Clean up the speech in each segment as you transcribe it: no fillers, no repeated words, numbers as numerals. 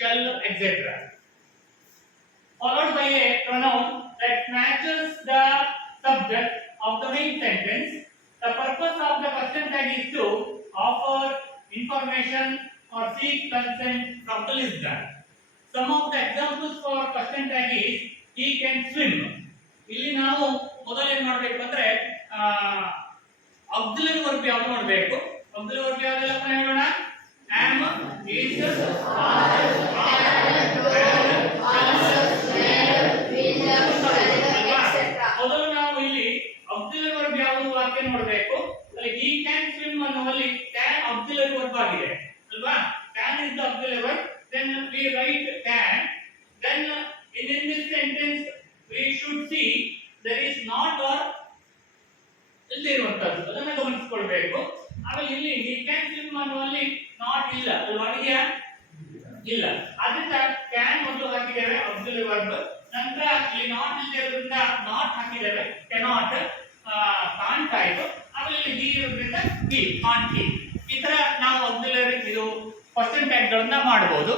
shall, etc. Followed by a pronoun that matches the subject of the main sentence. The purpose of the question tag is to offer information or seek consent from the listener. Some of the examples for question tag is he can swim. ಇಲ್ಲಿ ನಾವು ಮೊದಲು ಏನು ಮಾಡಬೇಕು ಅಂದ್ರೆ auxiliary verb ಯಾವುದು ಮಾಡಬೇಕು. Auxiliary verb ಯಾವ್ದೆಲ್ಲ ಹೇಳೋಣ. am, is, ಮೊದಲು ನಾವು ಇಲ್ಲಿ ಆಕ್ಸಿಲರಿ ವರ್ಬ್ ಯಾವುದು ವಾಕ್ಯ ನೋಡಬೇಕು. ಅಲ್ಲಿ he can swim ಅನ್ನುವಲ್ಲಿ can auxiliary verb ಆಗಿದೆ ಅಲ್ವಾ. can is the auxiliary verb. Then we write can. Then in this sentence we should see there is not or ಇಲ್ಲದೆ ಇರುವಂತದ್ದು ಅದನ್ನ ಗಮನಿಸಿಕೊಳ್ಬೇಕು. ಆಮೇಲೆ ಇಲ್ಲಿ he can swim ಅನ್ನುವಲ್ಲಿ not ಇಲ್ಲ ಅಲ್ವಾ, ಇದೆಯಾ? ಇಲ್ಲ. ಅದರಿಂದ can ಮೊದಲು ಹಾಕಿದ್ದೇವೆ auxiliary verb. ನಂತರ ಇಲ್ಲಿ not ಇಲ್ಲದೆ ಇರೋದ್ರಿಂದ not ಹಾಕಿದ್ದೇವೆ cannot, can't ಆಯಿತು. ಆಮೇಲೆ ಇಲ್ಲಿ he ಇರೋದ್ರಿಂದ he, can't he. ಈ ತರ ನಾವು auxiliary ಇದು ಕ್ವೆಶ್ಚನ್ ಟ್ಯಾಗ್ ಗಳನ್ನ ಮಾಡಬಹುದು.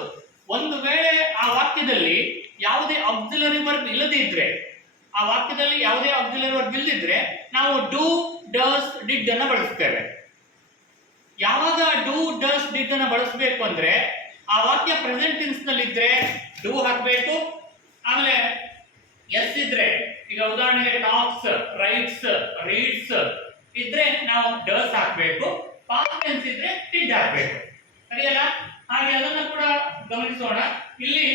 ಒಂದು ವೇಳೆ ಆ ವಾಕ್ಯದಲ್ಲಿ ಯಾವುದೇ ಆಕ್ಸಿಲರಿ ವರ್ಬ್ ಇಲ್ಲದೇ ಇದ್ರೆ, ಆ ವಾಕ್ಯದಲ್ಲಿ ಯಾವುದೇ ಆಕ್ಸಿಲರಿ ವರ್ಬ್ ಇಲ್ಲದಿದ್ರೆ ನಾವು ಡೂ, ಡಸ್, ಡಿಡ್ ಅನ್ನು ಬಳಸ್ತೇವೆ. ಯಾವಾಗ ಡೂ, ಡಸ್, ಡಿಡ್ ಅನ್ನು ಬಳಸಬೇಕು ಅಂದ್ರೆ ಆ ವಾಕ್ಯ ಪ್ರೆಸೆಂಟ್ ಟೆನ್ಸ್ ನಲ್ಲಿ ಇದ್ರೆ ಡೂ ಹಾಕಬೇಕು. ಆಮೇಲೆ ಎಸ್ ಇದ್ರೆ, ಈಗ ಉದಾಹರಣೆಗೆ ಟಾಕ್ಸ್, ರೈಟ್ಸ್, ರೀಡ್ಸ್ ಇದ್ರೆ ನಾವು ಡಸ್ ಹಾಕಬೇಕು. ಪಾಸ್ಟ್ ಟೆನ್ಸ್ ಇದ್ರೆ ಡಿಡ್ ಹಾಕಬೇಕು. ಸರಿಯಲ್ಲ? ಹಾಗೆ ಅದನ್ನ ಕೂಡ ಗಮನಿಸೋಣ. ಇಲ್ಲಿ